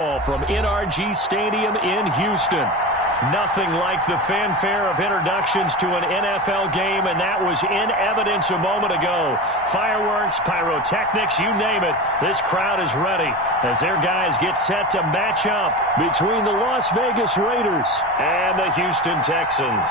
From NRG Stadium in Houston. Nothing like the fanfare of introductions to an NFL game, and that was in evidence a moment ago. Fireworks, pyrotechnics, you name it. This crowd is ready as their guys get set to match up between the Las Vegas Raiders and the Houston Texans.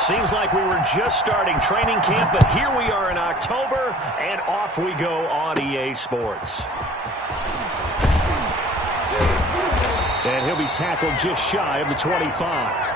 Seems like we were just starting training camp, but here we are in October, and off we go on EA Sports. And he'll be tackled just shy of the 25.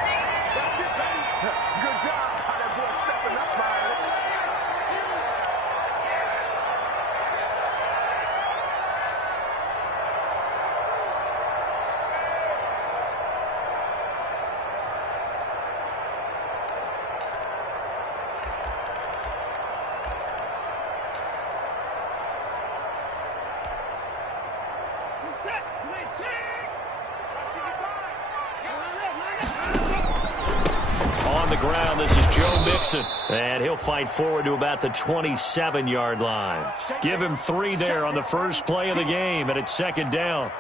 On the ground, this is Joe Mixon, and he'll fight forward to about the 27-yard line. Give him 3 there on the first play of the game, and it's second down.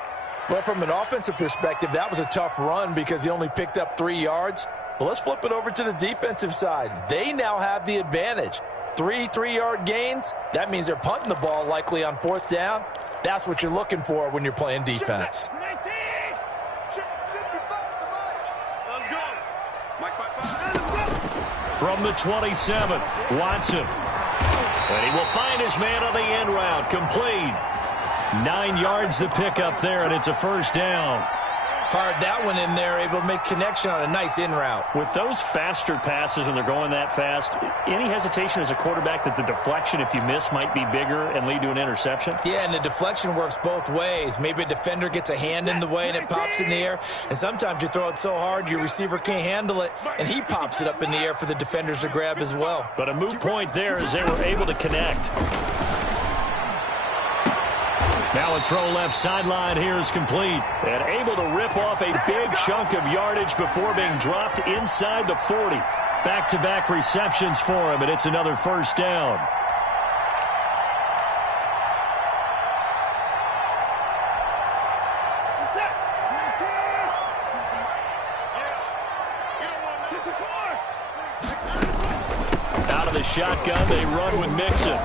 Well, from an offensive perspective, that was a tough run because he only picked up 3 yards. Well, let's flip it over to the defensive side. They now have the advantage. 3 3-yard gains, that means they're punting the ball likely on 4th down. That's what you're looking for when you're playing defense. From the 27, Watson. And he will find his man on the end route. Complete. 9 yards to pick up there, and it's a first down. Fired that one in there, able to make connection on a nice in route. With those faster passes and they're going that fast, any hesitation as a quarterback that the deflection, if you miss, might be bigger and lead to an interception? Yeah, and the deflection works both ways. Maybe a defender gets a hand in the way and it pops in the air, and sometimes you throw it so hard your receiver can't handle it, and he pops it up in the air for the defenders to grab as well. But a moot point there as they were able to connect. Now a throw left sideline here is complete. And able to rip off a big chunk of yardage before being dropped inside the 40. Back-to-back receptions for him, and it's another first down. Out of the shotgun, they run with Mixon.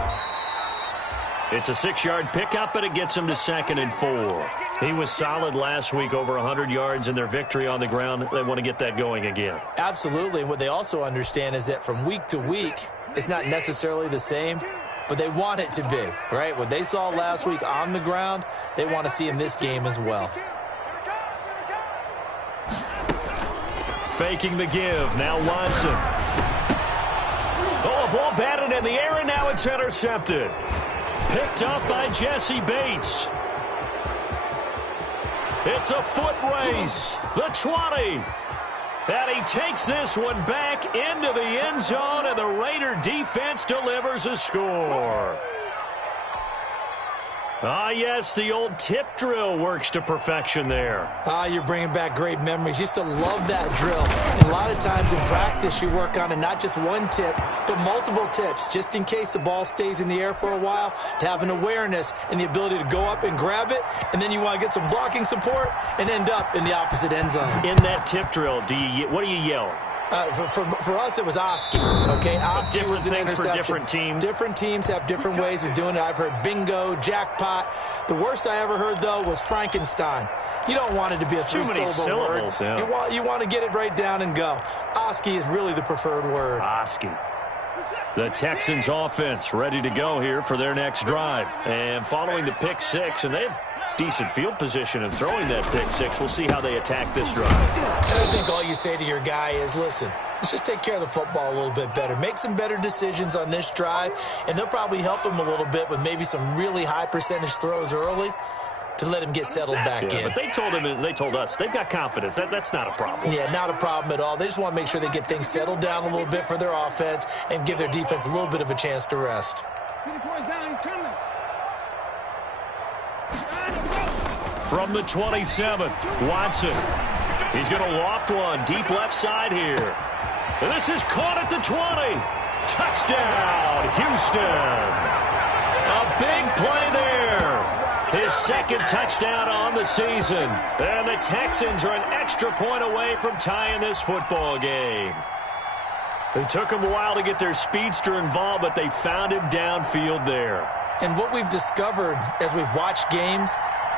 It's a 6-yard pickup, but it gets him to 2nd and 4. He was solid last week, over 100 yards in their victory on the ground. They want to get that going again. Absolutely. What they also understand is that from week to week, it's not necessarily the same, but they want it to be, right? What they saw last week on the ground, they want to see in this game as well. Faking the give. Now Watson. Oh, a ball batted in the air, and now it's intercepted. Picked up by Jesse Bates. It's a foot race. The 20. And he takes this one back into the end zone, and the Raider defense delivers a score. Ah, yes, the old tip drill works to perfection there. You're bringing back great memories. Used to love that drill. And a lot of times in practice, you work on it, not just one tip, but multiple tips, just in case the ball stays in the air for a while, to have an awareness and the ability to go up and grab it, and then you want to get some blocking support and end up in the opposite end zone. In that tip drill, what do you yell? For us, it was Oski. Okay, Oski was an interception. For different teams. Different teams have different ways of doing it. I've heard bingo, jackpot. The worst I ever heard, though, was Frankenstein. You don't want it to be a three-syllable word. Yeah. You want to get it right down and go. Oski is really the preferred word. Oski. The Texans offense ready to go here for their next drive. And following the pick six, and they have decent field position of throwing that pick six. We'll see how they attack this drive. I think all you say to your guy is, listen, let's just take care of the football a little bit better. Make some better decisions on this drive, and they'll probably help him a little bit with maybe some really high percentage throws early to let him get settled back in. But they told him, and they told us, they've got confidence. That's not a problem. Yeah, not a problem at all. They just want to make sure they get things settled down a little bit for their offense and give their defense a little bit of a chance to rest. From the 27, Watson. He's going to loft one deep left side here. And this is caught at the 20. Touchdown, Houston. A big play there. His second touchdown on the season. And the Texans are an extra point away from tying this football game. It took them a while to get their speedster involved, but they found him downfield there. And what we've discovered as we've watched games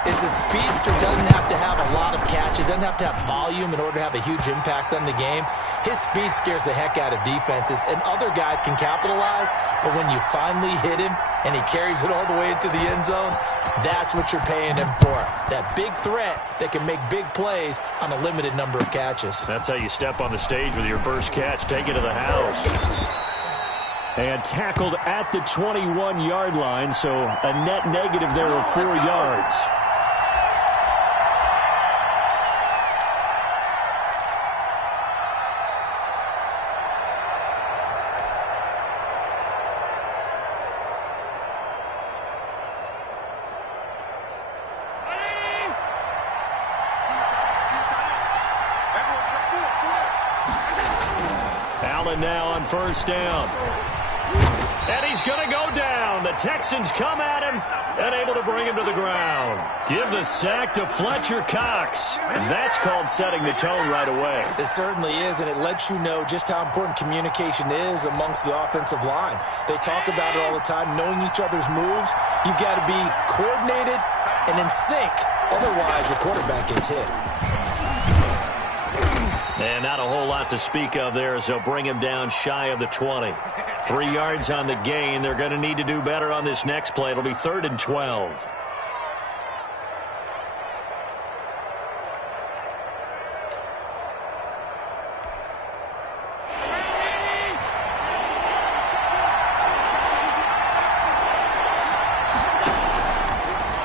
is the speedster doesn't have to have a lot of catches, doesn't have to have volume in order to have a huge impact on the game. His speed scares the heck out of defenses, and other guys can capitalize, but when you finally hit him and he carries it all the way into the end zone, that's what you're paying him for. That big threat that can make big plays on a limited number of catches. That's how you step on the stage with your first catch. Take it to the house. And tackled at the 21-yard line, so a net negative there of 4 yards. Allen now on first down. And he's going to go down. The Texans come at him and able to bring him to the ground. Give the sack to Fletcher Cox. And that's called setting the tone right away. It certainly is, and it lets you know just how important communication is amongst the offensive line. They talk about it all the time, knowing each other's moves. You've got to be coordinated and in sync. Otherwise, your quarterback gets hit. And not a whole lot to speak of there as they'll bring him down shy of the 20. 3 yards on the gain. They're going to need to do better on this next play. It'll be 3rd and 12.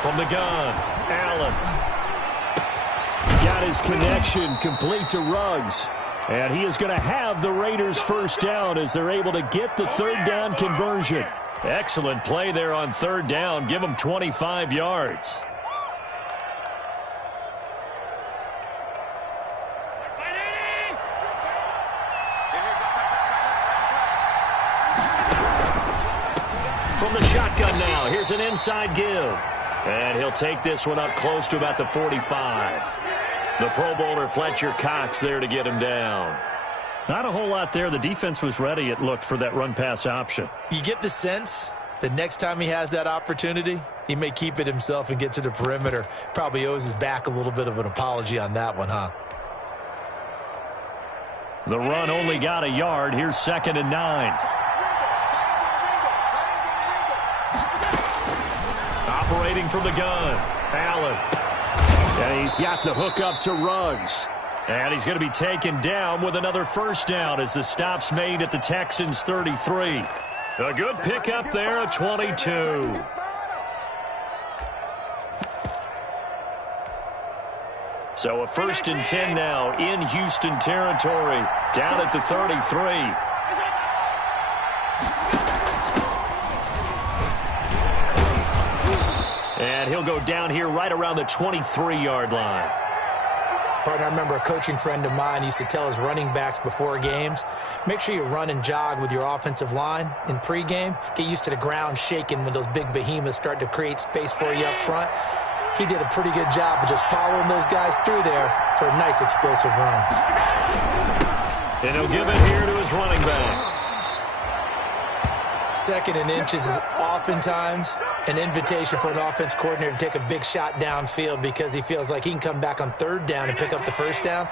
From the gun, Allen. Got his connection complete to Ruggs. And he is going to have the Raiders first down as they're able to get the third down conversion. Excellent play there on third down. Give them 25 yards. From the shotgun now, here's an inside give. And he'll take this one up close to about the 45. The Pro Bowler Fletcher Cox there to get him down. Not a whole lot there. The defense was ready, it looked, for that run-pass option. You get the sense that next time he has that opportunity, he may keep it himself and get to the perimeter. Probably owes his back a little bit of an apology on that one, huh? The run only got a yard. Here's 2nd and 9. Operating from the gun, Allen. And he's got the hook up to Ruggs. And he's going to be taken down with another first down as the stop's made at the Texans' 33. A good pickup there at 22. So a 1st and 10 now in Houston territory, down at the 33. And he'll go down here right around the 23-yard line. Partner, I remember a coaching friend of mine used to tell his running backs before games, make sure you run and jog with your offensive line in pregame. Get used to the ground shaking when those big behemoths start to create space for you up front. He did a pretty good job of just following those guys through there for a nice explosive run. And he'll give it here to his running back. 2nd and inches is oftentimes an invitation for an offense coordinator to take a big shot downfield because he feels like he can come back on 3rd down and pick up the first down.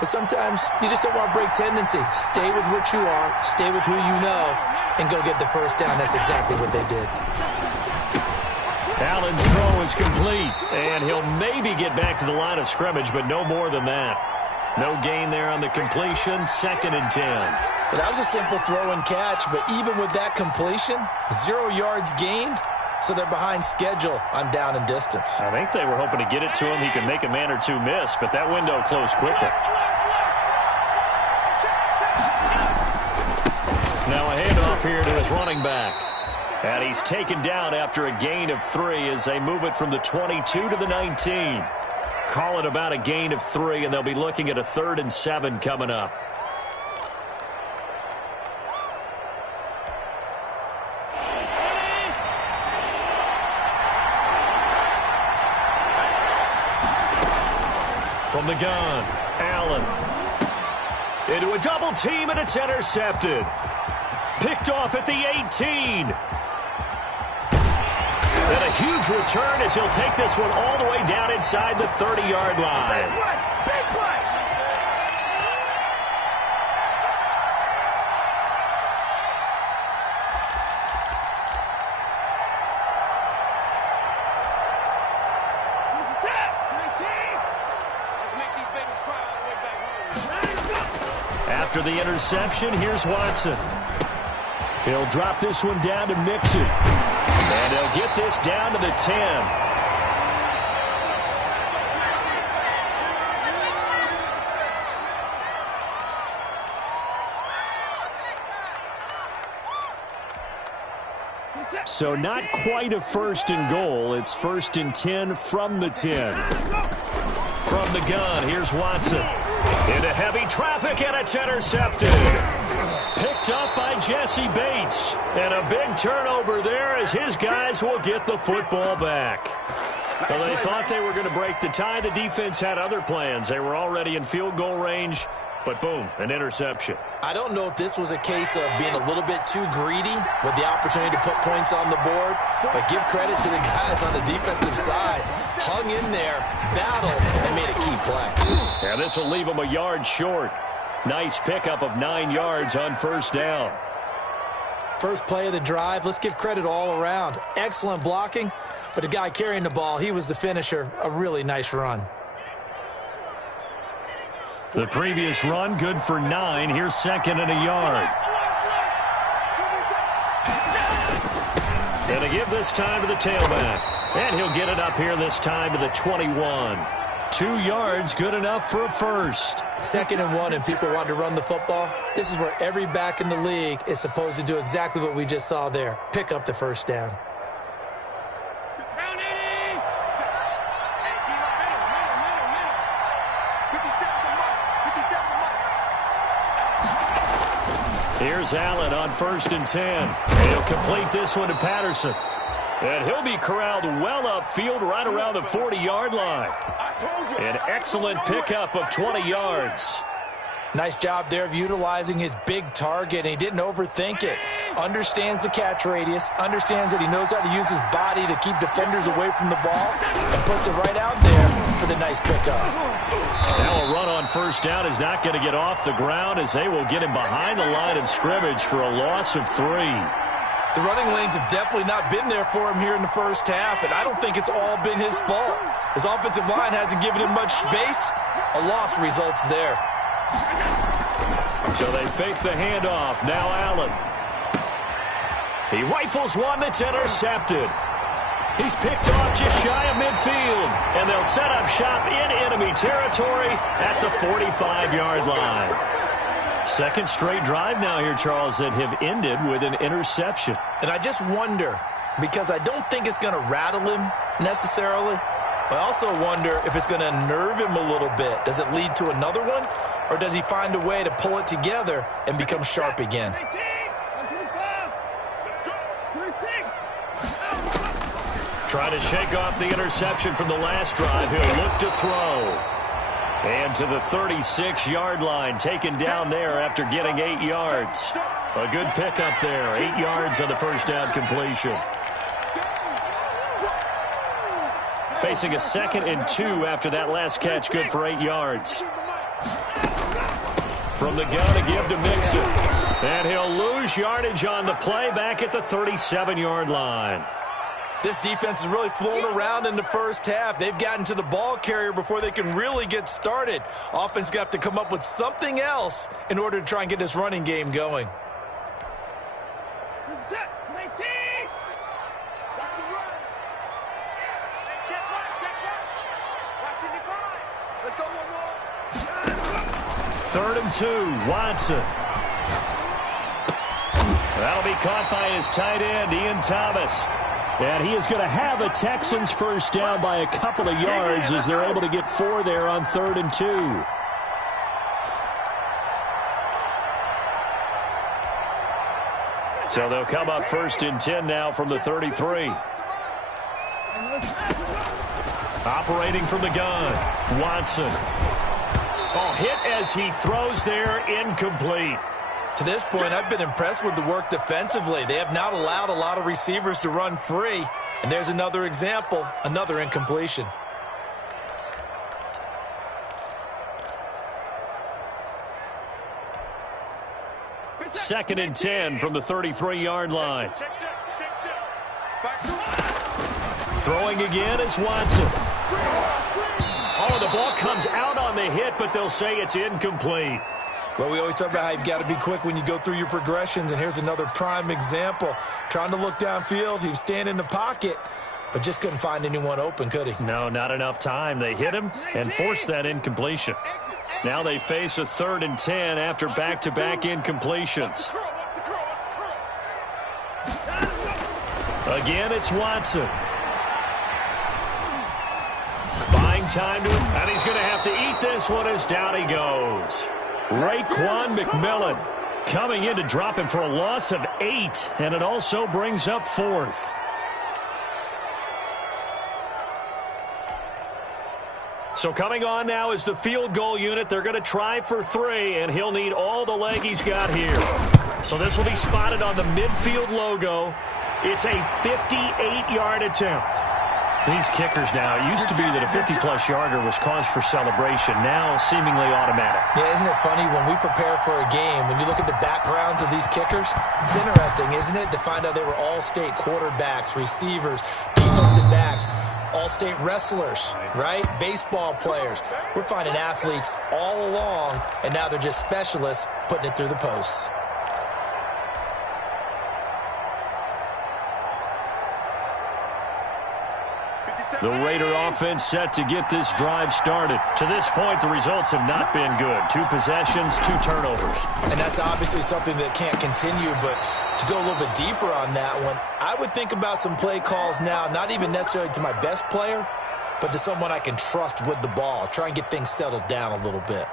But sometimes you just don't want to break tendency. Stay with what you are, stay with who you know, and go get the first down. That's exactly what they did. Allen's throw is complete, and he'll maybe get back to the line of scrimmage, but no more than that. No gain there on the completion, 2nd and 10. Well, that was a simple throw and catch, but even with that completion, 0 yards gained, so they're behind schedule on down and distance. I think they were hoping to get it to him. He could make a man or two miss, but that window closed quickly. Now a handoff here to his running back. And he's taken down after a gain of 3 as they move it from the 22 to the 19. Call it about a gain of 3, and they'll be looking at a 3rd and 7 coming up. From the gun, Allen. Into a double team, and it's intercepted. Picked off at the 18. And a huge return as he'll take this one all the way down inside the 30-yard line. After the interception, here's Watson. He'll drop this one down to Mixon. And he'll get this down to the 10. So not quite a first and goal. It's first and 10 from the 10. From the gun, here's Watson. Into heavy traffic, and it's intercepted. Picked up by Jesse Bates. And a big turnover there as his guys will get the football back. Well, they thought they were going to break the tie. The defense had other plans. They were already in field goal range. But boom, an interception. I don't know if this was a case of being a little bit too greedy with the opportunity to put points on the board, but give credit to the guys on the defensive side. Hung in there, battled, and made a key play. Yeah, this will leave them a yard short. Nice pickup of 9 yards on first down. First play of the drive, let's give credit all around. Excellent blocking, but the guy carrying the ball, he was the finisher. A really nice run. The previous run, good for 9. Here's second and a yard. And to give this time to the tailback. And he'll get it up here this time to the 21. 2 yards, good enough for a first. Second and 1, and people want to run the football. This is where every back in the league is supposed to do exactly what we just saw there. Pick up the first down. Here's Allen on first and 10. And he'll complete this one to Patterson. And he'll be corralled well upfield right around the 40-yard line. An excellent pickup of 20 yards. Nice job there of utilizing his big target, and he didn't overthink it. Understands the catch radius, understands that he knows how to use his body to keep defenders away from the ball, and puts it right out there for the nice pickup. Now a run on first down is not going to get off the ground as they will get him behind the line of scrimmage for a loss of 3. The running lanes have definitely not been there for him here in the first half, and I don't think it's all been his fault. His offensive line hasn't given him much space. A loss results there. So they fake the handoff. Now Allen. He rifles one that's intercepted. He's picked off just shy of midfield. And they'll set up shop in enemy territory at the 45-yard line. Second straight drive now here, Charles, that have ended with an interception. And I just wonder, because I don't think it's going to rattle him necessarily, but I also wonder if it's going to unnerve him a little bit. Does it lead to another one? Or does he find a way to pull it together and become sharp again? Trying to shake off the interception from the last drive. He'll look to throw. And to the 36-yard line, taken down there after getting 8 yards. A good pickup there, 8 yards on the first down completion. Facing a 2nd and 2 after that last catch, good for 8 yards. From the gun to give to Mixon. And he'll lose yardage on the play back at the 37-yard line. This defense has really flown around in the first half. They've gotten to the ball carrier before they can really get started. Offense going to have to come up with something else in order to try and get this running game going. Third and 2, Watson. That'll be caught by his tight end, Ian Thomas. And he is going to have a Texans first down by a couple of yards as they're able to get 4 there on 3rd and 2. So they'll come up 1st and 10 now from the 33. Operating from the gun, Watson. Oh, hit as he throws there, incomplete. To this point, I've been impressed with the work defensively. They have not allowed a lot of receivers to run free. And there's another example, another incompletion. Second and 10 from the 33-yard line. Throwing again is Watson. Oh, the ball comes out on the hit, but they'll say it's incomplete. Well, we always talk about how you've got to be quick when you go through your progressions, and here's another prime example. Trying to look downfield, he was standing in the pocket, but just couldn't find anyone open, could he? No, not enough time. They hit him and forced that incompletion. Now they face a 3rd and 10 after back-to-back incompletions. Again, it's Watson. Buying time to him, and he's going to have to eat this one as down he goes. Raekwon McMillan coming in to drop him for a loss of 8, and it also brings up 4th. So coming on now is the field goal unit. They're going to try for 3, and he'll need all the leg he's got here. So this will be spotted on the midfield logo. It's a 58-yard attempt. These kickers now, it used to be that a 50-plus yarder was cause for celebration, now seemingly automatic. Yeah, isn't it funny when we prepare for a game, when you look at the backgrounds of these kickers, it's interesting, isn't it, to find out they were all-state quarterbacks, receivers, defensive backs, all-state wrestlers, right? Baseball players. We're finding athletes all along, and now they're just specialists putting it through the posts. The Raider offense set to get this drive started. To this point, the results have not been good. 2 possessions, 2 turnovers. And that's obviously something that can't continue, but to go a little bit deeper on that one, I would think about some play calls now, not even necessarily to my best player, but to someone I can trust with the ball. Try and get things settled down a little bit.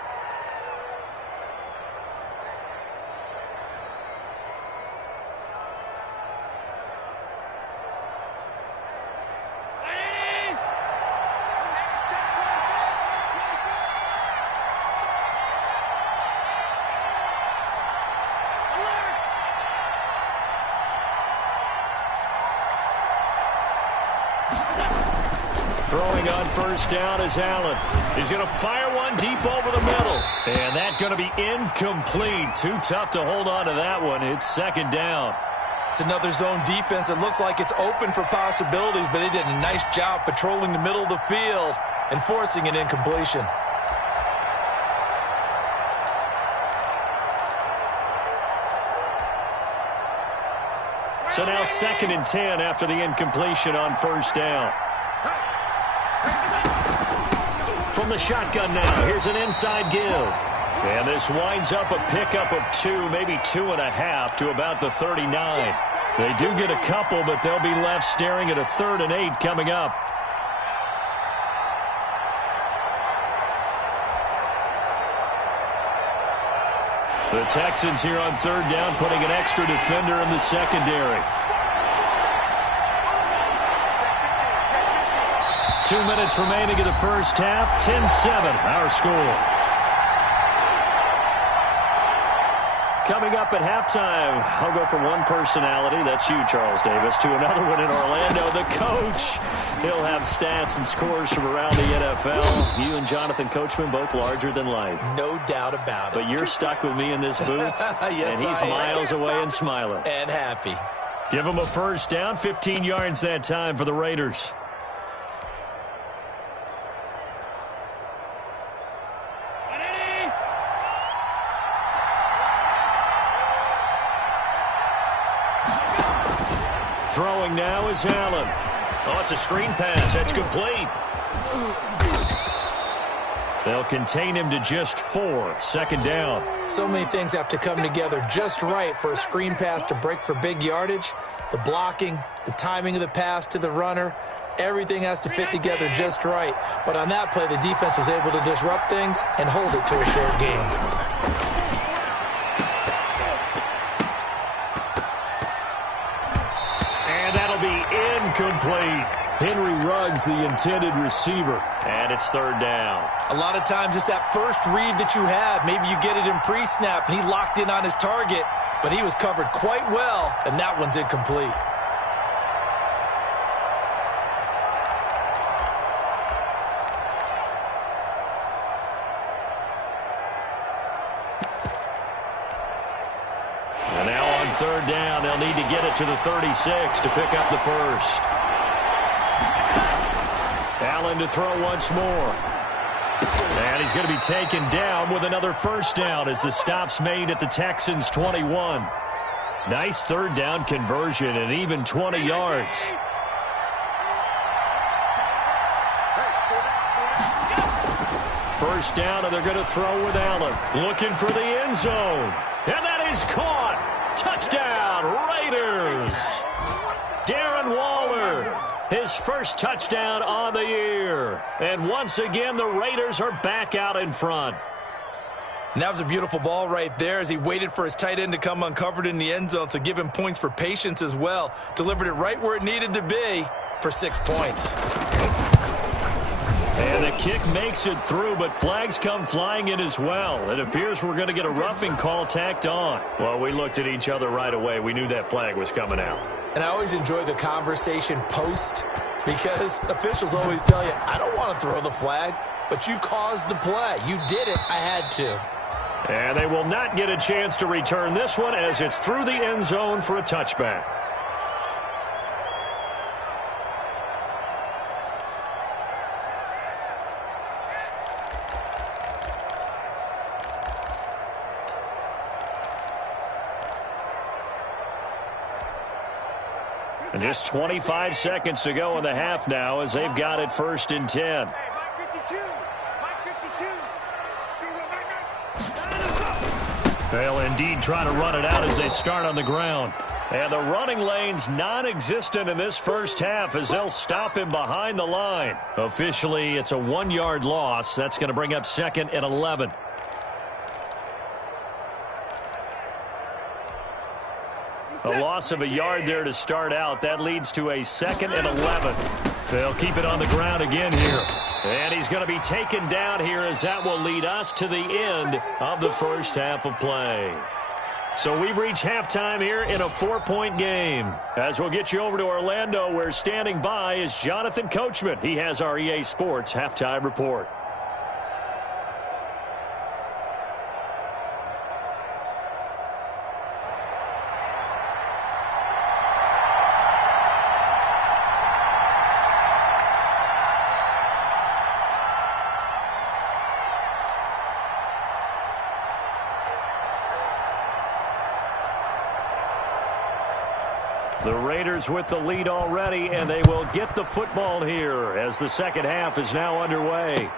Throwing on first down is Allen. He's going to fire one deep over the middle. And that's going to be incomplete. Too tough to hold on to that one. It's 2nd down. It's another zone defense. It looks like it's open for possibilities, but they did a nice job patrolling the middle of the field and forcing an incompletion. So now 2nd and 10 after the incompletion on first down. From the shotgun now, here's an inside give. And this winds up a pickup of 2, maybe 2.5 to about the 39. They do get a couple, but they'll be left staring at a 3rd and 8 coming up. The Texans here on 3rd down, putting an extra defender in the secondary. 2 minutes remaining in the first half. 10-7, our score. Coming up at halftime, I'll go from one personality, that's you, Charles Davis, to another one in Orlando, the coach. He'll have stats and scores from around the NFL. You and Jonathan Coachman, both larger than life. No doubt about it. But you're stuck with me in this booth, yes, and he's miles away and smiling. And happy. Give him a first down, 15 yards that time for the Raiders. Throwing now is Allen. Oh, it's a screen pass. That's complete. They'll contain him to just 4. 2nd down. So many things have to come together just right for a screen pass to break for big yardage. The blocking, the timing of the pass to the runner, everything has to fit together just right. But on that play, the defense was able to disrupt things and hold it to a short game. Incomplete. Henry Ruggs, the intended receiver. And it's third down. A lot of times it's that first read that you have. Maybe you get it in pre-snap, and he locked in on his target, but he was covered quite well, and that one's incomplete. And now on third down, they'll need to get it to the 36 to pick up the first. Allen to throw once more. And he's going to be taken down with another first down as the stop's made at the Texans' 21. Nice third down conversion and even 20 yards. First down, and they're going to throw with Allen. Looking for the end zone. And that is caught. Touchdown, Raiders. Darren Waller, his first touchdown on the year. And once again, the Raiders are back out in front. And that was a beautiful ball right there as he waited for his tight end to come uncovered in the end zone, so give him points for patience as well. Delivered it right where it needed to be for 6 points. And the kick makes it through, but flags come flying in as well. It appears we're going to get a roughing call tacked on. Well, we looked at each other right away. We knew that flag was coming out. And I always enjoy the conversation post because officials always tell you, I don't want to throw the flag, but you caused the play. You did it. I had to. And they will not get a chance to return this one as it's through the end zone for a touchback. And just 25 seconds to go in the half now as they've got it 1st and 10. They'll indeed try to run it out as they start on the ground. And the running lane's non-existent in this first half as they'll stop him behind the line. Officially, it's a 1-yard loss. That's going to bring up 2nd and 11. A loss of a yard there to start out. That leads to a 2nd and 11. They'll keep it on the ground again here. And he's going to be taken down here as that will lead us to the end of the first half of play. So we've reached halftime here in a 4-point game. As we'll get you over to Orlando, where standing by is Jonathan Coachman. He has our EA Sports halftime report. The Raiders with the lead already, and they will get the football here as the second half is now underway.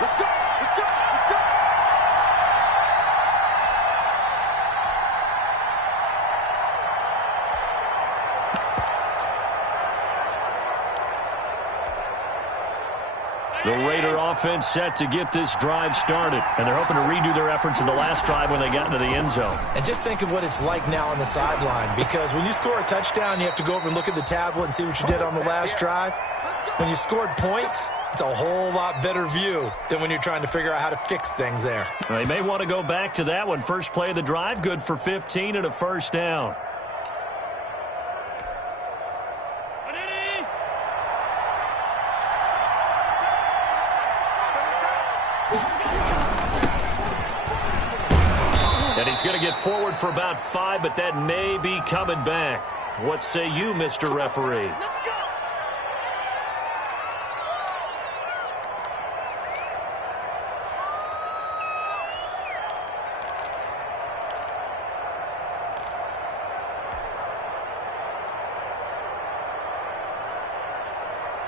Let's go! The Raider offense set to get this drive started, and they're hoping to redo their efforts in the last drive when they got into the end zone. And just think of what it's like now on the sideline, because when you score a touchdown, you have to go over and look at the tablet and see what you did on the last drive. When you scored points, it's a whole lot better view than when you're trying to figure out how to fix things there. They may want to go back to that one. First play of the drive, good for 15 and a first down. And he's going to get forward for about 5, but that may be coming back. What say you, Mr. Referee?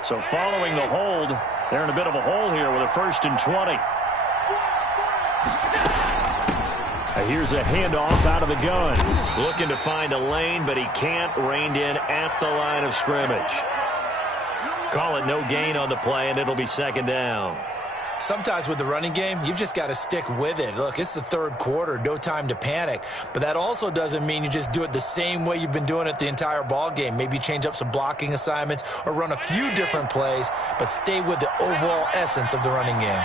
So following the hold, they're in a bit of a hole here with a 1st and 20. Here's a handoff out of the gun. Looking to find a lane, but he can't. Reined in at the line of scrimmage. Call it no gain on the play, and it'll be 2nd down. Sometimes with the running game, you've just got to stick with it. Look, it's the third quarter, no time to panic. But that also doesn't mean you just do it the same way you've been doing it the entire ball game. Maybe change up some blocking assignments or run a few different plays, but stay with the overall essence of the running game.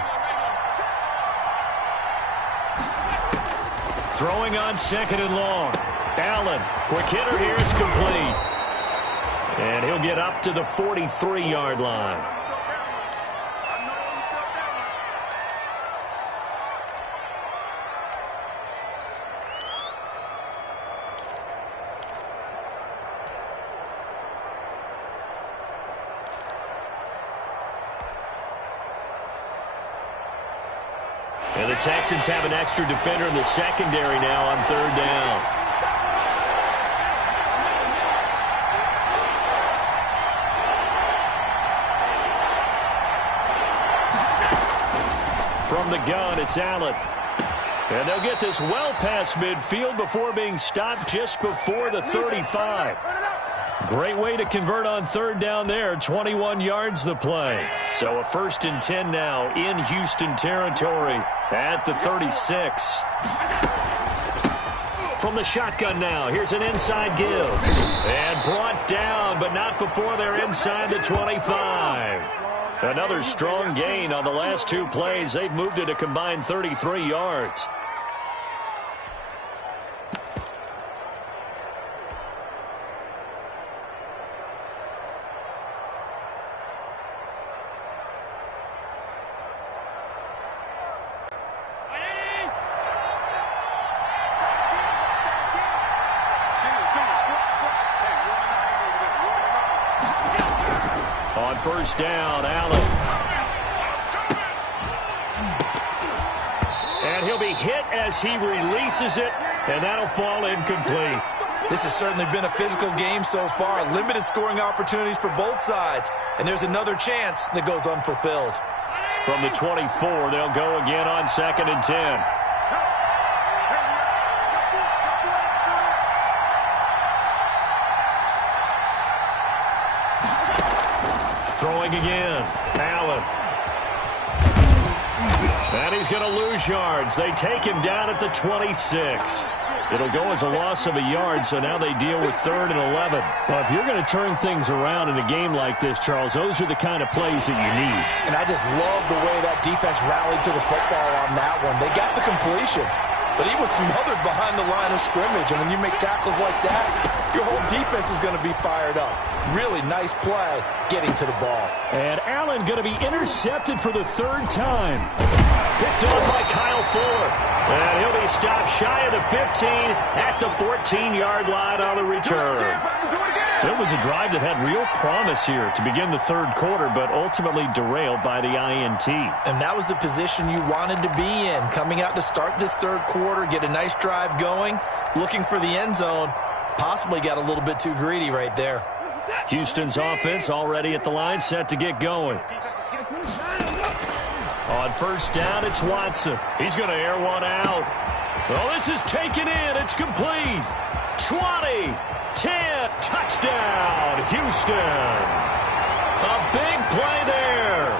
Throwing on 2nd and long. Allen, quick hitter here, it's complete. And he'll get up to the 43-yard line. And the Texans have an extra defender in the secondary now on 3rd down. From the gun, it's Allen. And they'll get this well past midfield before being stopped just before the 35. Great way to convert on 3rd down there. 21 yards the play. So a 1st and 10 now in Houston territory at the 36. From the shotgun now, here's an inside give. And brought down, but not before they're inside the 25. Another strong gain on the last 2 plays. They've moved it a combined 33 yards. On 1st down, Allen. And he'll be hit as he releases it, and that'll fall incomplete. This has certainly been a physical game so far. Limited scoring opportunities for both sides. And there's another chance that goes unfulfilled. From the 24, they'll go again on 2nd and 10. Throwing again. Allen. And he's going to lose yards. They take him down at the 26. It'll go as a loss of a yard, so now they deal with 3rd and 11. Well, if you're going to turn things around in a game like this, Charles, those are the kind of plays that you need. And I just love the way that defense rallied to the football on that one. They got the completion, but he was smothered behind the line of scrimmage. And when you make tackles like that, your whole defense is going to be fired up. Really nice play getting to the ball. And Allen going to be intercepted for the 3rd time. Picked on by Kyle Fuller. And he'll be stopped shy of the 15 at the 14-yard line on the return. So it was a drive that had real promise here to begin the 3rd quarter, but ultimately derailed by the INT. And that was the position you wanted to be in. Coming out to start this 3rd quarter, get a nice drive going, looking for the end zone. Possibly got a little bit too greedy right there. Houston's offense already at the line, set to get going. On 1st down, it's Watson. He's going to air one out. Well, this is taken in. It's complete. 20, 10, touchdown, Houston. A big play there.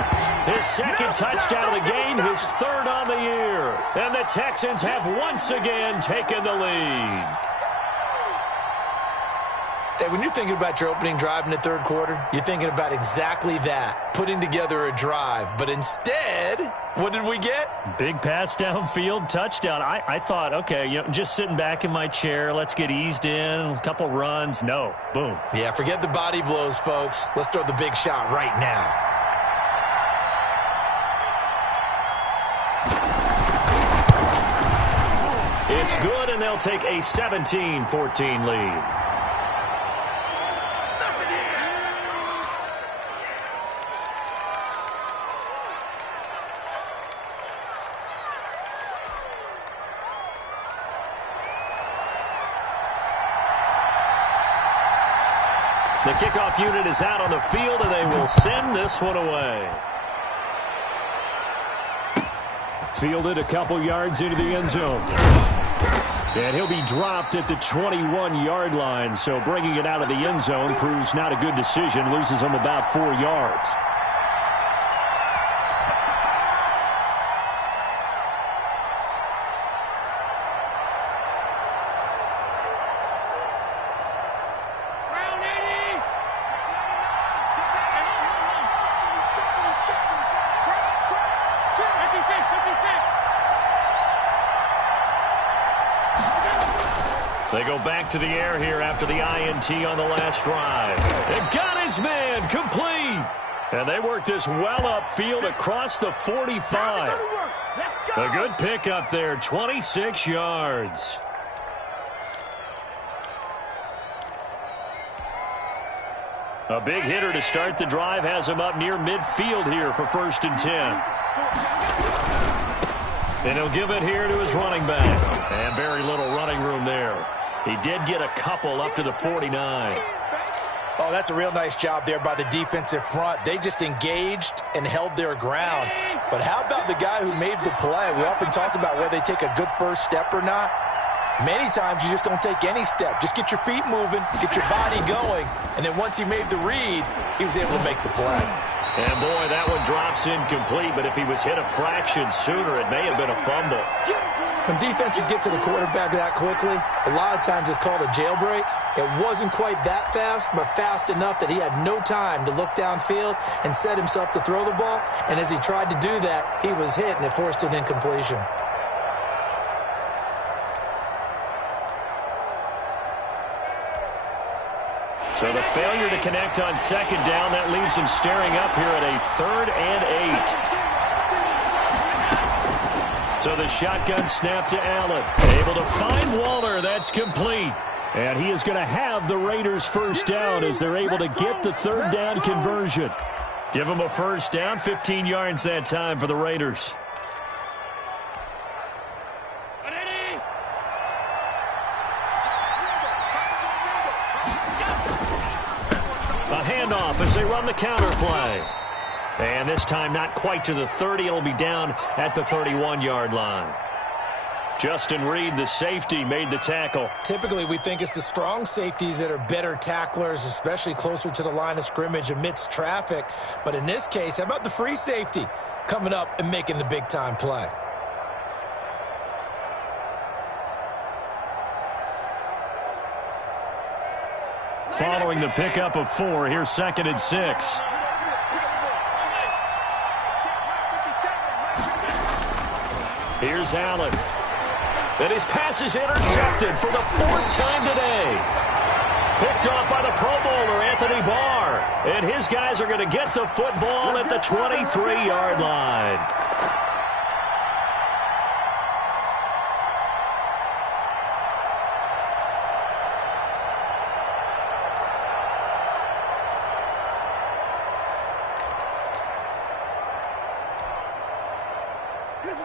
His 2nd touchdown of the game, his 3rd on the year. And the Texans have once again taken the lead. Hey, when you're thinking about your opening drive in the 3rd quarter, you're thinking about exactly that, putting together a drive. But instead, what did we get? Big pass downfield, touchdown. I thought, okay, just sitting back in my chair, let's get eased in, a couple runs. No, boom. Yeah, forget the body blows, folks. Let's throw the big shot right now. It's good, and they'll take a 17-14 lead. The kickoff unit is out on the field, and they will send this one away. Fielded a couple yards into the end zone. And he'll be dropped at the 21-yard line, so bringing it out of the end zone proves not a good decision, loses him about 4 yards. They go back to the air here after the INT on the last drive. It got his man complete. And they work this well upfield across the 45. A good pickup there, 26 yards. A big hitter to start the drive has him up near midfield here for 1st and 10. And he'll give it here to his running back. And very little running room there. He did get a couple up to the 49. Oh, that's a real nice job there by the defensive front. They just engaged and held their ground. But how about the guy who made the play? We often talk about whether they take a good first step or not. Many times you just don't take any step. Just get your feet moving, get your body going, and then once he made the read, he was able to make the play. And, boy, that one drops incomplete, but if he was hit a fraction sooner, it may have been a fumble. When defenses get to the quarterback that quickly, a lot of times it's called a jailbreak. It wasn't quite that fast, but fast enough that he had no time to look downfield and set himself to throw the ball. And as he tried to do that, he was hit, and it forced an incompletion. So the failure to connect on 2nd down, that leaves him staring up here at a 3rd and 8. So the shotgun snap to Allen. Able to find Waller. That's complete. And he is going to have the Raiders' 1st down as they're able to get the 3rd down conversion. Give him a 1st down, 15 yards that time for the Raiders. A handoff as they run the counter play. And this time not quite to the 30. It'll be down at the 31-yard line. Justin Reed, the safety, made the tackle. Typically, we think it's the strong safeties that are better tacklers, especially closer to the line of scrimmage amidst traffic. But in this case, how about the free safety coming up and making the big-time play? Following the pickup of 4, here's 2nd and 6. Here's Allen. And his pass is intercepted for the 4th time today. Picked off by the Pro Bowler, Anthony Barr. And his guys are going to get the football at the 23-yard line.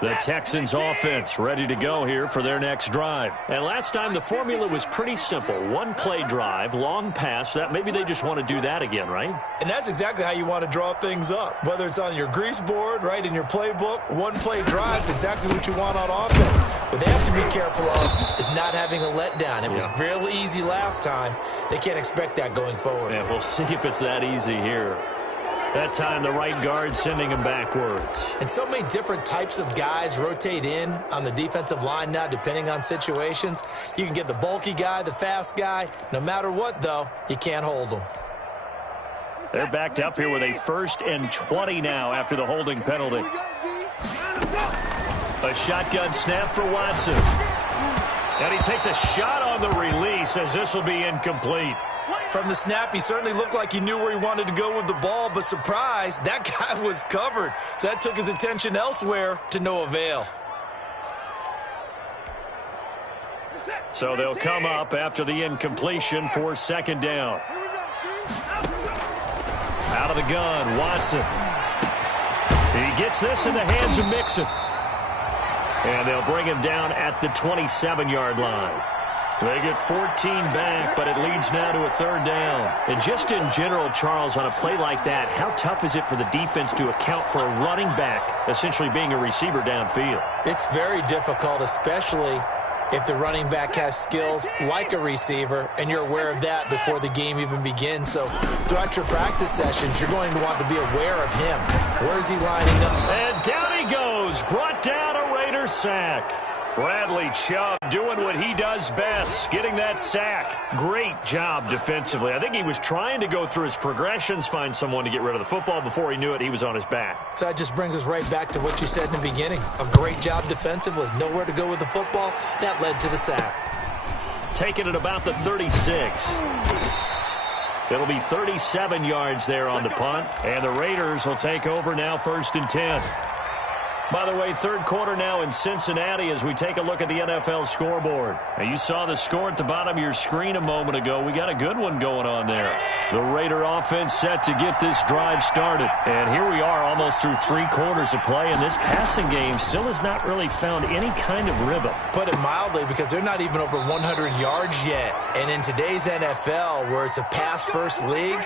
The Texans offense ready to go here for their next drive. And last time the formula was pretty simple. One-play drive, long pass. That maybe they just want to do that again, right? And that's exactly how you want to draw things up. Whether it's on your grease board, right, in your playbook, one-play drives exactly what you want on offense. What they have to be careful of is not having a letdown. It was real easy last time. They can't expect that going forward. Yeah, we'll see if it's that easy here. That time, the right guard sending him backwards. And so many different types of guys rotate in on the defensive line now, depending on situations. You can get the bulky guy, the fast guy. No matter what, though, you can't hold them. They're backed up here with a 1st and 20 now after the holding penalty. A shotgun snap for Watson. And he takes a shot on the release as this will be incomplete. From the snap, he certainly looked like he knew where he wanted to go with the ball, but surprise, that guy was covered. So that took his attention elsewhere to no avail. So they'll come up after the incompletion for 2nd down. Out of the gun, Watson. He gets this in the hands of Mixon. And they'll bring him down at the 27-yard line. They get 14 back, but it leads now to a 3rd down. And just in general, Charles, on a play like that, how tough is it for the defense to account for a running back essentially being a receiver downfield? It's very difficult, especially if the running back has skills like a receiver, and you're aware of that before the game even begins. So throughout your practice sessions, you're going to want to be aware of him. Where is he lining up? And down he goes, brought down a Raider sack. Bradley Chubb doing what he does best, getting that sack. Great job defensively. I think he was trying to go through his progressions, find someone to get rid of the football. Before he knew it, he was on his back. So that just brings us right back to what you said in the beginning. A great job defensively. Nowhere to go with the football. That led to the sack. Taking it about the 36. It'll be 37 yards there on the punt, and the Raiders will take over now 1st and 10. By the way, third quarter now in Cincinnati as we take a look at the NFL scoreboard. Now, you saw the score at the bottom of your screen a moment ago. We got a good one going on there. The Raider offense set to get this drive started. And here we are almost through 3 quarters of play, and this passing game still has not really found any kind of rhythm. Put it mildly, because they're not even over 100 yards yet. And in today's NFL, where it's a pass-first league,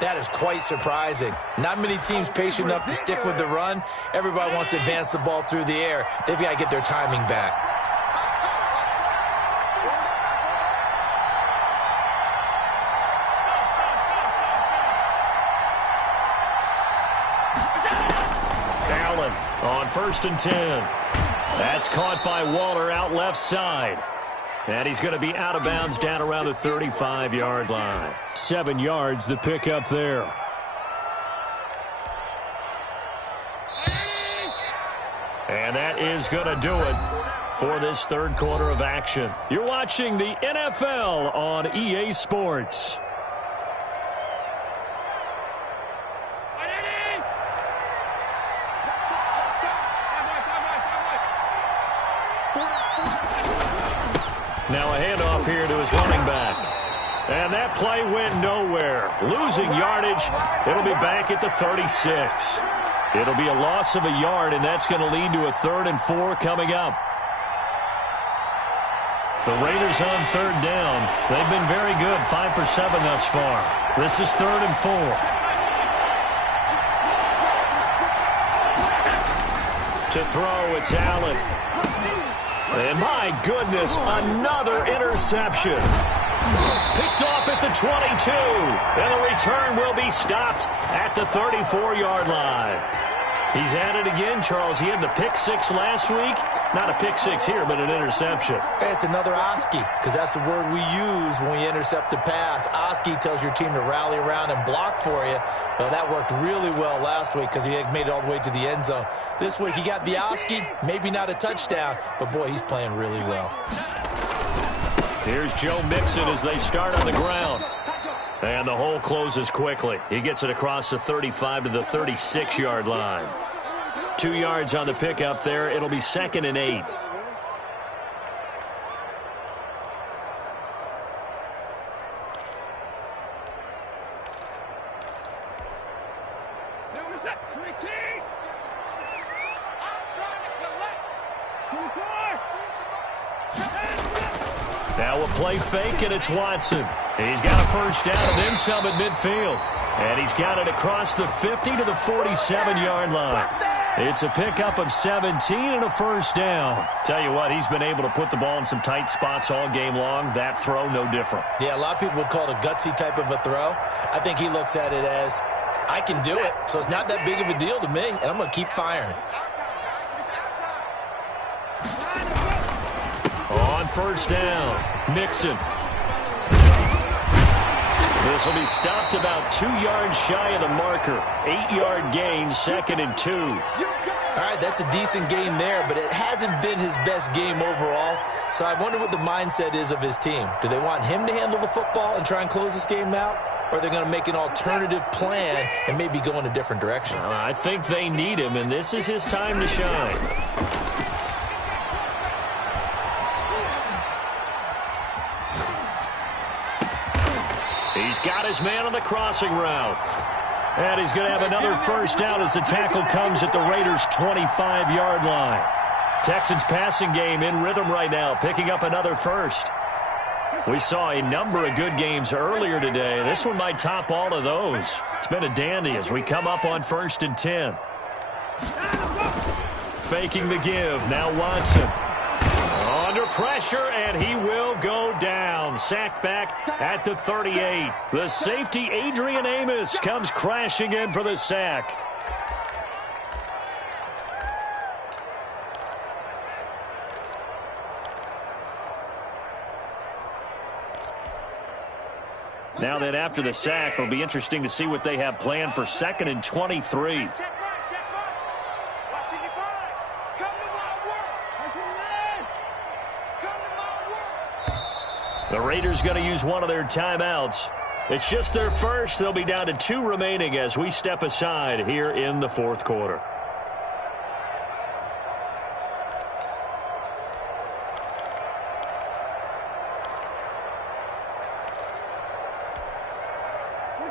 that is quite surprising. Not many teams patient enough to stick with the run. Everybody wants to advance the ball through the air. They've got to get their timing back. Allen on 1st and 10. That's caught by Waller out left side. And he's going to be out of bounds down around the 35-yard line. 7 yards, the pickup there. And that is going to do it for this third quarter of action. You're watching the NFL on EA Sports. Now a handoff here to his running back. And that play went nowhere. Losing yardage. It'll be back at the 36. It'll be a loss of a yard, and that's going to lead to a 3rd and 4 coming up. The Raiders on 3rd down. They've been very good, 5 for 7 thus far. This is 3rd and 4. To throw, it's Allen. And my goodness, another interception. Picked off at the 22. And the return will be stopped at the 34-yard line. He's at it again, Charles. He had the pick 6 last week. Not a pick 6 here, but an interception. Hey, it's another Oski, because that's the word we use when we intercept a pass. Oski tells your team to rally around and block for you. Well, that worked really well last week because he made it all the way to the end zone. This week he got the Oski, maybe not a touchdown, but boy, he's playing really well. Here's Joe Mixon as they start on the ground. And the hole closes quickly. He gets it across the 35 to the 36-yard line. 2 yards on the pickup there. It'll be 2nd and 8. Now a play fake, and it's Watson. He's got a first down and then some at midfield. And he's got it across the 50 to the 47-yard line. It's a pickup of 17 and a first down. Tell you what, he's been able to put the ball in some tight spots all game long. That throw, no different. Yeah, a lot of people would call it a gutsy type of a throw. I think he looks at it as, I can do it, so it's not that big of a deal to me, and I'm going to keep firing. On first down, Mixon. This will be stopped about 2 yards shy of the marker. 8-yard gain, 2nd and 2. All right, that's a decent game there, but it hasn't been his best game overall. So I wonder what the mindset is of his team. Do they want him to handle the football and try and close this game out? Or are they going to make an alternative plan and maybe go in a different direction? I think they need him, and this is his time to shine. He's got his man on the crossing route. And he's going to have another first down as the tackle comes at the Raiders' 25-yard line. Texans passing game in rhythm right now, picking up another first. We saw a number of good games earlier today. This one might top all of those. It's been a dandy as we come up on 1st and 10. Faking the give. Now Watson. Under pressure, and he will go down. Sacked back at the 38. The safety, Adrian Amos, comes crashing in for the sack. Now then, after the sack, it'll be interesting to see what they have planned for 2nd and 23. The Raiders going to use one of their timeouts. It's just their first. They'll be down to 2 remaining as we step aside here in the fourth quarter.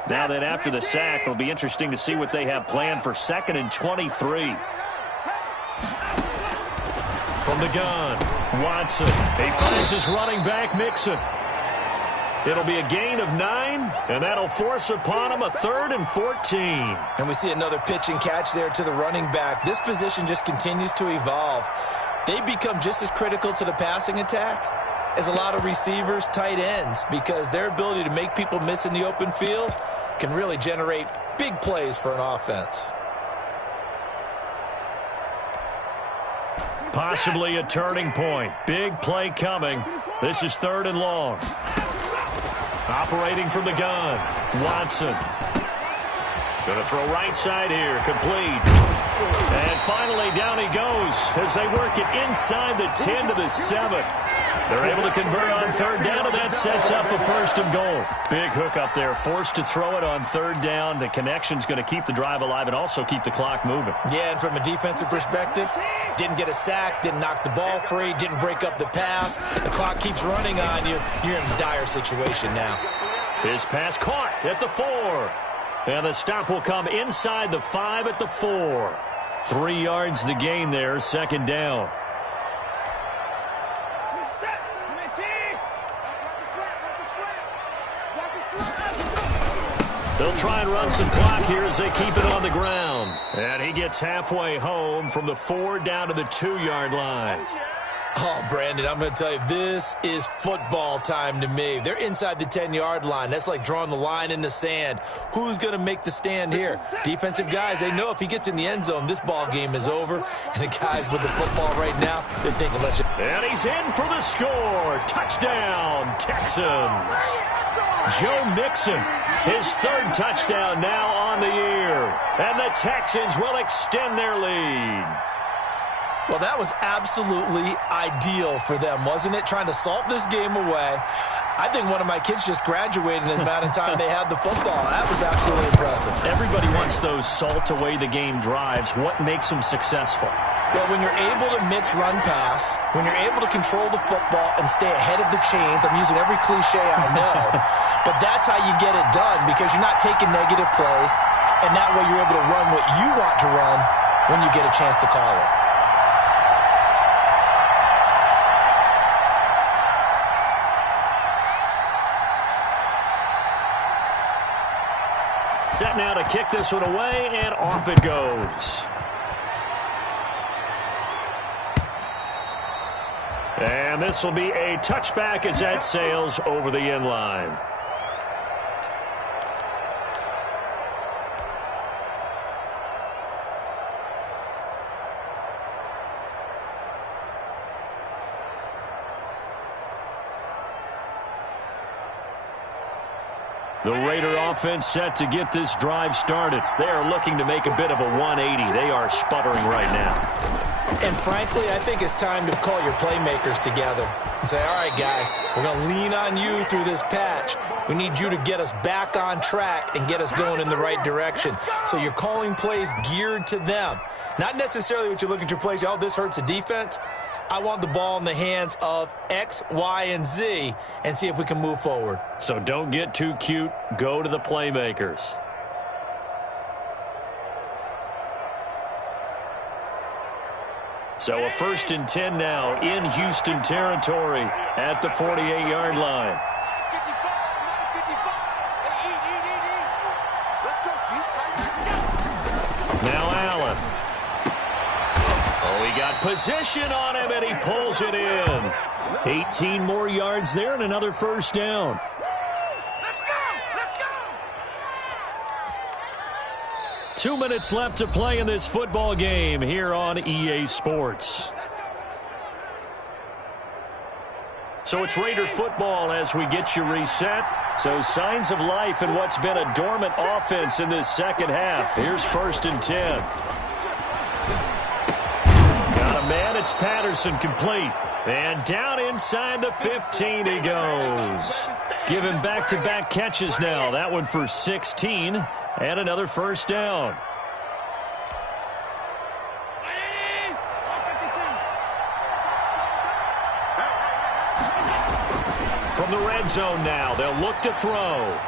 Now then, after the sack, it'll be interesting to see what they have planned for 2nd and 23. From the gun, Watson. He finds his running back, Mixon. It'll be a gain of 9, and that'll force upon him a 3rd and 14. And we see another pitch and catch there to the running back. This position just continues to evolve. They become just as critical to the passing attack as a lot of receivers, tight ends, because their ability to make people miss in the open field can really generate big plays for an offense. Possibly a turning point. Big play coming. This is 3rd and long. Operating from the gun, Watson. Going to throw right side here, complete. And finally down he goes as they work it inside the 10 to the 7. They're able to convert on 3rd down, and that sets up a 1st and goal. Big hook up there, forced to throw it on 3rd down. The connection's going to keep the drive alive and also keep the clock moving. Yeah, and from a defensive perspective, didn't get a sack, didn't knock the ball free, didn't break up the pass. The clock keeps running on you. You're in a dire situation now. His pass caught at the 4. And the stop will come inside the 5 at the 4. 3 yards the gain there, 2nd down. They'll try and run some clock here as they keep it on the ground. And he gets halfway home from the 4 down to the 2-yard line. Oh, Brandon, I'm going to tell you, this is football time to me. They're inside the 10-yard line. That's like drawing the line in the sand. Who's going to make the stand here? Defensive guys, they know if he gets in the end zone, this ball game is over. And the guys with the football right now, they're thinking, let's just... And he's in for the score. Touchdown, Texans. Joe Mixon, his 3rd touchdown now on the year. And the Texans will extend their lead. Well, that was absolutely ideal for them, wasn't it? Trying to salt this game away. I think one of my kids just graduated in the amount of time they had the football. That was absolutely impressive. Everybody wants those salt away the game drives. What makes them successful? Well, when you're able to mix run-pass, when you're able to control the football and stay ahead of the chains, I'm using every cliche I know, but that's how you get it done because you're not taking negative plays, and that way you're able to run what you want to run when you get a chance to call it. Set now to kick this one away, and off it goes. And this will be a touchback as that sails over the end line. The Raider offense set to get this drive started. They are looking to make a bit of a 180. They are sputtering right now. And frankly, I think it's time to call your playmakers together and say, all right, guys, we're going to lean on you through this patch. We need you to get us back on track and get us going in the right direction. So you're calling plays geared to them. Not necessarily what you look at your plays, oh, this hurts the defense. I want the ball in the hands of X, Y, and Z and see if we can move forward. So don't get too cute. Go to the playmakers. So a 1st and 10 now in Houston territory at the 48-yard line. Now Allen. Oh, he got position on him, and he pulls it in. 18 more yards there and another 1st down. Let's go! 2 minutes left to play in this football game here on EA Sports. So it's Raider football as we get you reset. So signs of life in what's been a dormant offense in this second half. Here's 1st and 10. Got a man, it's Patterson, complete. And down inside the 15 he goes. Giving back-to-back catches now. That one for 16 and another first down. From the red zone now, they'll look to throw.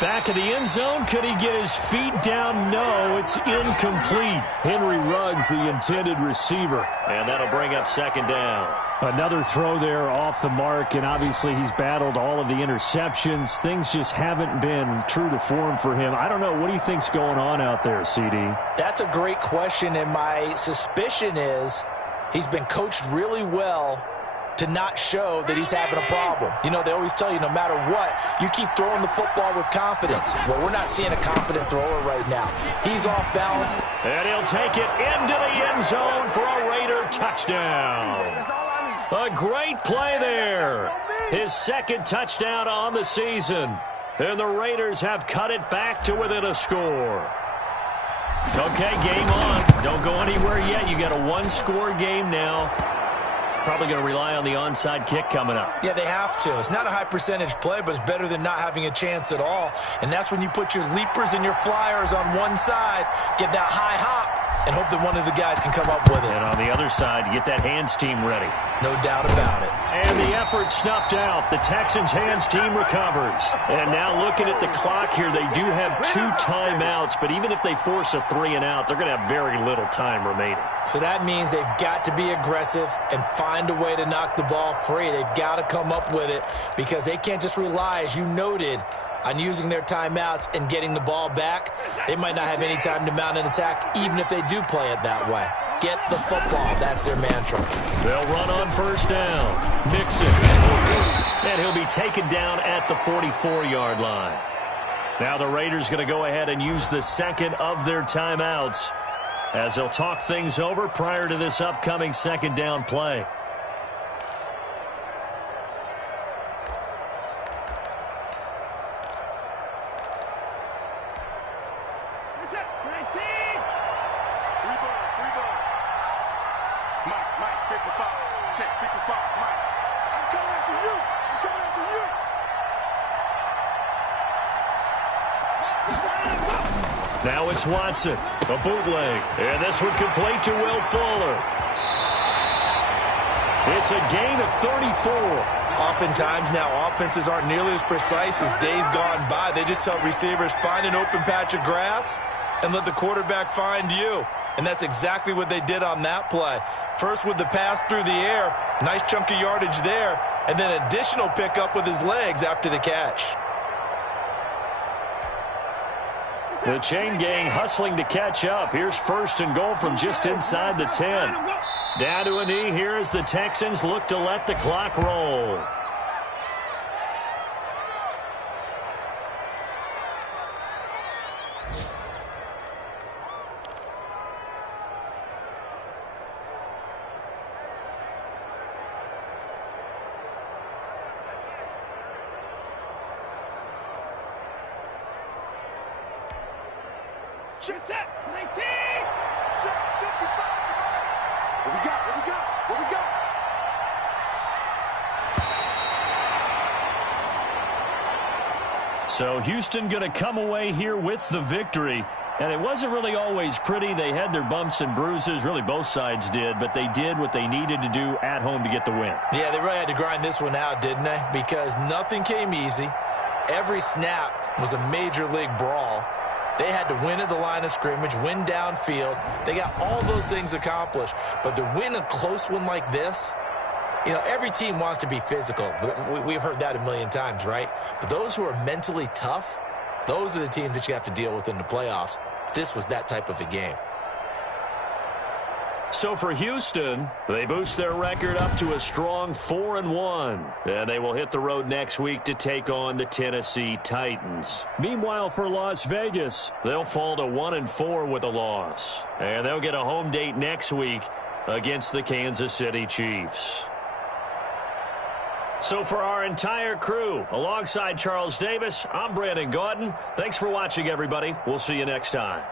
Back of the end zone, could he get his feet down? No, it's incomplete. Henry Ruggs, the intended receiver. And that'll bring up second down. Another throw there off the mark, and obviously he's battled all of the interceptions. Things just haven't been true to form for him. I don't know. What do you think's going on out there, CD? That's a great question, and my suspicion is he's been coached really well to not show that he's having a problem. You know, they always tell you no matter what, you keep throwing the football with confidence. Well, we're not seeing a confident thrower right now. He's off balance. And he'll take it into the end zone for a Raider touchdown. A great play there. His second touchdown on the season. And the Raiders have cut it back to within a score. Okay, game on. Don't go anywhere yet. You got a one-score game now. Probably going to rely on the onside kick coming up. Yeah, they have to. It's not a high percentage play, but it's better than not having a chance at all. And that's when you put your leapers and your flyers on one side, get that high hop, and hope that one of the guys can come up with it. And on the other side, you get that hands team ready. No doubt about it. And the effort snuffed out. The Texans' hands team recovers. And now looking at the clock here, they do have 2 timeouts, but even if they force a 3-and-out, they're going to have very little time remaining. So that means they've got to be aggressive and find a way to knock the ball free. They've got to come up with it because they can't just rely, as you noted, on using their timeouts and getting the ball back. They might not have any time to mount an attack, even if they do play it that way. Get the football. That's their mantra. They'll run on first down. Mixon. And he'll be taken down at the 44-yard line. Now the Raiders going to go ahead and use the second of their timeouts as they'll talk things over prior to this upcoming second down play. Now it's Watson, a bootleg, and this one complete to Will Fuller. It's a gain of 34. Oftentimes now offenses aren't nearly as precise as days gone by. They just tell receivers, find an open patch of grass and let the quarterback find you. And that's exactly what they did on that play. First with the pass through the air, nice chunk of yardage there, and then additional pickup with his legs after the catch. The chain gang hustling to catch up. Here's first and goal from just inside the 10. Down to a knee here as the Texans look to let the clock roll. Check set, 19, check 55, what we got, what we got, what we got? So Houston going to come away here with the victory. And it wasn't really always pretty. They had their bumps and bruises. Really, both sides did. But they did what they needed to do at home to get the win. Yeah, they really had to grind this one out, didn't they? Because nothing came easy. Every snap was a major league brawl. They had to win at the line of scrimmage, win downfield. They got all those things accomplished. But to win a close one like this, you know, every team wants to be physical. We've heard that a million times, right? But those who are mentally tough, those are the teams that you have to deal with in the playoffs. This was that type of a game. So for Houston, they boost their record up to a strong 4-1. And they will hit the road next week to take on the Tennessee Titans. Meanwhile, for Las Vegas, they'll fall to 1-4 with a loss. And they'll get a home date next week against the Kansas City Chiefs. So for our entire crew, alongside Charles Davis, I'm Brandon Gaudin. Thanks for watching, everybody. We'll see you next time.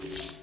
Hey!